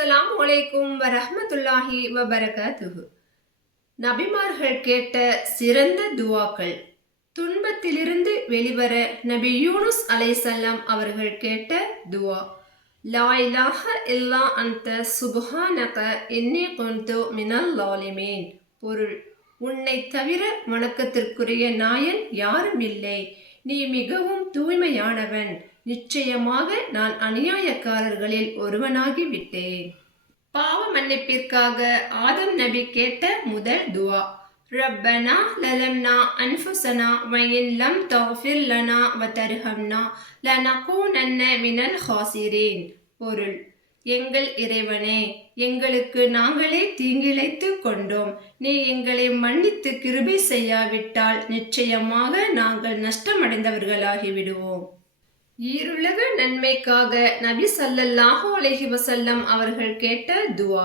அஸ்ஸலாமு அலைக்கும் வரஹ்மத்துல்லாஹி வபரகாத்துஹு. நபிமார்கள் கேட்ட சிறந்த துஆக்கள். துன்பத்திலிருந்து வெளிவர நபி யூனுஸ் அலைஹிஸ்ஸலாம் அவர்கள் கேட்ட துஆ. லா இலாஹ இல்லா அன்த சுப்ஹானக இன்னி குன்து மினல் ஸாலிமீன். பொருள்: உன்னை தவிர வணக்கத்திற்குரிய நாயன் யாரும் இல்லை, நீ மிகவும் தூய்மையானவன், நிச்சயமாக நான் அநியாயக்காரர்களில் ஒருவனாகி விட்டேன். பாவ மன்னிப்பிற்காக ஆதம் நபி கேட்ட முதல் துஆ. ரப்பனா லலம்னா அன்ஃபுஸனா வ இன் லம் தஃபிர் லனா வ தர்ஹம்னா லனகூனன்ன மினல் ஹாசிரீன். பொருள்: எங்கள் இறைவனே, எங்களுக்கு நாங்களே தீங்கிழைத்துக் கொண்டோம், நீ எங்களை மன்னித்து கிருபை செய்யாவிட்டால் நிச்சயமாக நாங்கள் நஷ்டமடைந்தவர்களாகி விடுவோம். ஈருலக நன்மைக்காக நபி ஸல்லல்லாஹு அலைஹி வஸல்லம் அவர்கள் கேட்ட துஆ.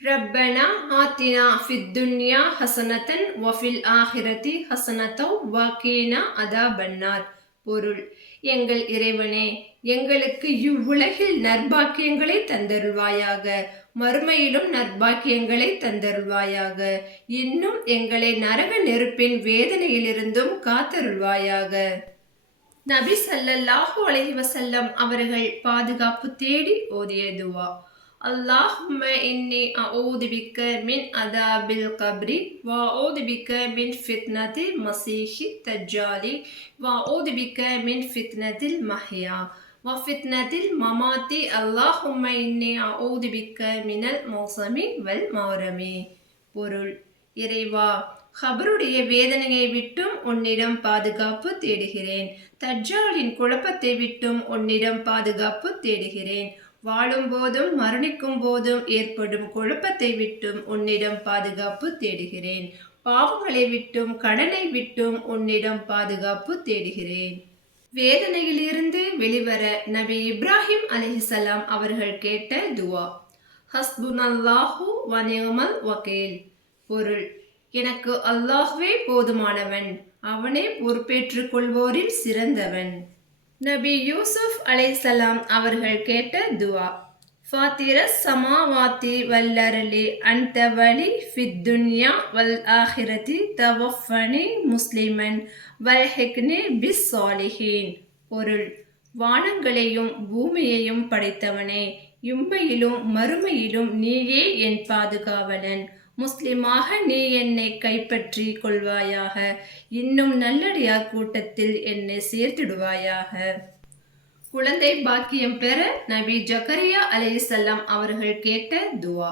ரப்பனா ஆத்தினா ஃபித் துன்யா ஹஸனத்தன் வ ஃபில் ஆஹிரத்தி ஹஸனத்தன் வ கீனா அதாபன்னார். பொருள்: எங்கள் இறைவனே, எங்களுக்கு இவ்வுலகில் நற்பாக்கியங்களை தந்தருள்வாயாக, மறுமையிலும் நற்பாக்கியங்களை தந்தருள்வாயாக, இன்னும் எங்களை நரக நெருப்பின் வேதனையிலிருந்தும் காத்தருள்வாயாக. நபி ஸல்லல்லாஹு அலைஹி வஸல்லம் அவர்கள் பாதுகாப்பு தேடி ஓதிய துஆ. அல்லாஹும்ம இன்னி அஊது பிக்க மின் அதாபில் கப்ரி வ அஊது பிக்க மின் ஃபித்னதி மஸீஹி தஜ்ஜாலி வ அஊது பிக்க மின் ஃபித்னதில் மஹ்யா வ ஃபித்னதில் மமாத்தி. அல்லாஹும்ம இன்னி அஊது பிக்க மினல் மௌசமி வல் மௌரமி. பொருள்: இறைவா, கபருடைய வேதனையை விட்டும் உன்னிடம் பாதுகாப்பு தேடுகிறேன், தஜ்ஜாலின் குழப்பத்தை விட்டும் உன்னிடம் பாதுகாப்பு தேடுகிறேன், வாழும் போதும் மரணிக்கும் போதும் ஏற்படும் குழப்பத்தை விட்டும் உன்னிடம் பாதுகாப்பு தேடுகிறேன், பாவங்களை விட்டும் கடனை விட்டும் உன்னிடம் பாதுகாப்பு தேடுகிறேன். வேதனையிலிருந்து வெளிவர நபி இப்ராஹிம் அலைஹிஸ்ஸலாம் அவர்கள் கேட்ட துஆ. ஹஸ்புனல்லாஹு வ நிஅமல் வகீல். பொருள்: எனக்கு அல்லாஹ்வே போதுமானவன், அவனே பொறுப்பேற்றுக் கொள்வோரில் சிறந்தவன். நபி யூசுப் அலைஹிஸ்ஸலாம் அவர்கள் கேட்ட துஆ. ஃபாத்திரஸ் ஸமாவாத்தி வல் அர்லி அன்த வலி ஃபித் துன்யா வல் ஆஹிரத்தி தவஃபனி முஸ்லிமன் வல்ஹிக்னி பிஸ் ஸாலிஹீன். பொருள்: வானங்களையும் பூமியையும் படைத்தவனே, இம்மையிலும் மறுமையிலும் நீயே என் பாதுகாவலன், முஸ்லிமாக நீ என்னை கைப்பற்றி கொள்வாயாக, இன்னும் நல்லடியார் கூட்டத்தில் என்னை சேர்த்திடுவாயாக. குழந்தை பாக்கியம் பெற நபி ஜக்கரியா அலைஹிஸ்ஸலாம் அவர்கள் கேட்ட துஆ.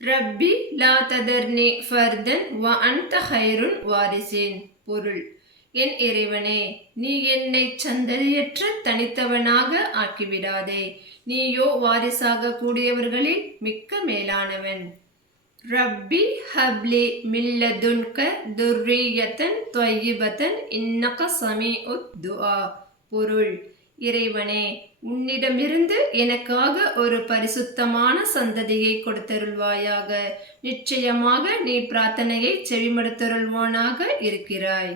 ரப்பி லா ததர்னி ஃபர்தன் வ அன்த ஹைருல் வாரிசீன். பொருள்: என் இறைவனே, நீ என்னை சந்ததியற்ற தனித்தவனாக ஆக்கிவிடாதே, நீயோ வாரிசாக கூடியவர்களில் மிக்க மேலானவன். ரப்பி ஹப்லி மில்லதுன்க துர்ரியத்தன் தொய்யிபத்தன் இன்னக சமீஉத் துஆ. பொருள்: இறைவனே, உன்னிடமிருந்து எனக்காக ஒரு பரிசுத்தமான சந்ததியை கொடுத்தருள்வாயாக, நிச்சயமாக நீ பிரார்த்தனையை செவிமடுத்தருள்வானாக இருக்கிறாய்.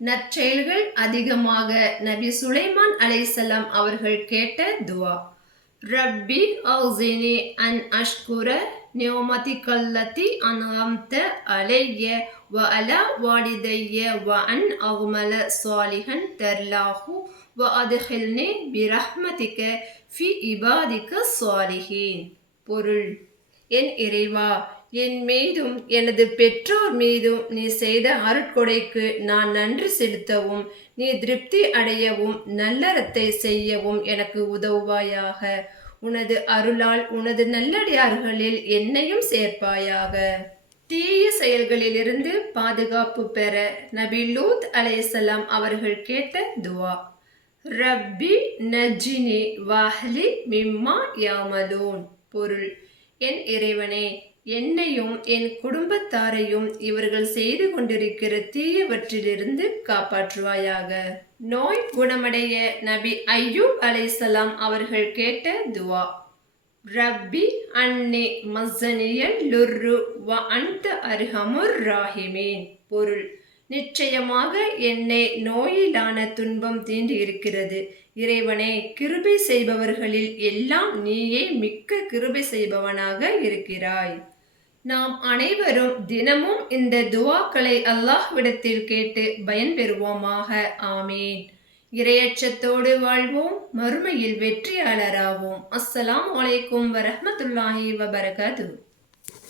நற்செயல்கள் அதிகமாக நபி சுலைமான் அலைஹிஸ்ஸலாம் அவர்கள் கேட்ட துஆ. ரப்பி அவ்ஸினி அன் அஷ்குர நிஅமதிகல்லதி அன்அம்த அலைய வ அலா வாலிதைய வ அன் அஅமல ஸாலிஹன் தர்லாஹு வ அத்கில்னி பிரஹ்மதிக ஃபி இபாதிக ஸாலிஹீன். பொருள்: என் இறைவா, என் மீதும் எனது பெற்றோர் மீதும் நீ செய்த அருட்கொடைக்கு நான் நன்றி செலுத்தவும், நீ திருப்தி அடையவும், நல்லறத்தை செய்யவும் எனக்கு உதவுவாயாக. உனது அருளால் உனது நல்லடியார்களில் என்னையும் சேர்ப்பாயாக. தீய செயல்களிலிருந்து பாதுகாப்பு பெற நபி லூத் அலைஹிஸ்ஸலாம் அவர்கள் கேட்ட துஆ. ரப்பி நஜ்ஜினி வஹ்லி மிம்மா யஅமலூன். பொருள்: என் இறைவனே, என்னையும் என் குடும்பத்தாரையும் இவர்கள் செய்து கொண்டிருக்கிற தீயவற்றிலிருந்து காப்பாற்றுவாயாக. நோய் குணமடைய நபி அய்யூப் அலைஹிஸ்ஸலாம் அவர்கள் கேட்ட துஆ. ரப்பி அன்னி மஸ்ஸனியல் லுர்ரு வ அன்த அர்ஹமுர் ராஹிமீன். பொருள்: நிச்சயமாக என்னை நோயிலான துன்பம் தீண்டி இருக்கிறது. இறைவனே, கிருபை செய்பவர்களில் எல்லாம் நீயே மிக்க கிருபை செய்பவனாக இருக்கிறாய். நாம் அனைவரும் தினமும் இந்த துஆக்களை அல்லாஹ்விடத்தில் கேட்டு பயன்பெறுவோமாக. ஆமீன். இறையச்சத்தோடு வாழ்வோம், மறுமையில் வெற்றியாளராவோம். அஸ்ஸலாமு அலைக்கும் வரஹ்மத்துல்லாஹி வபரகாத்துஹு.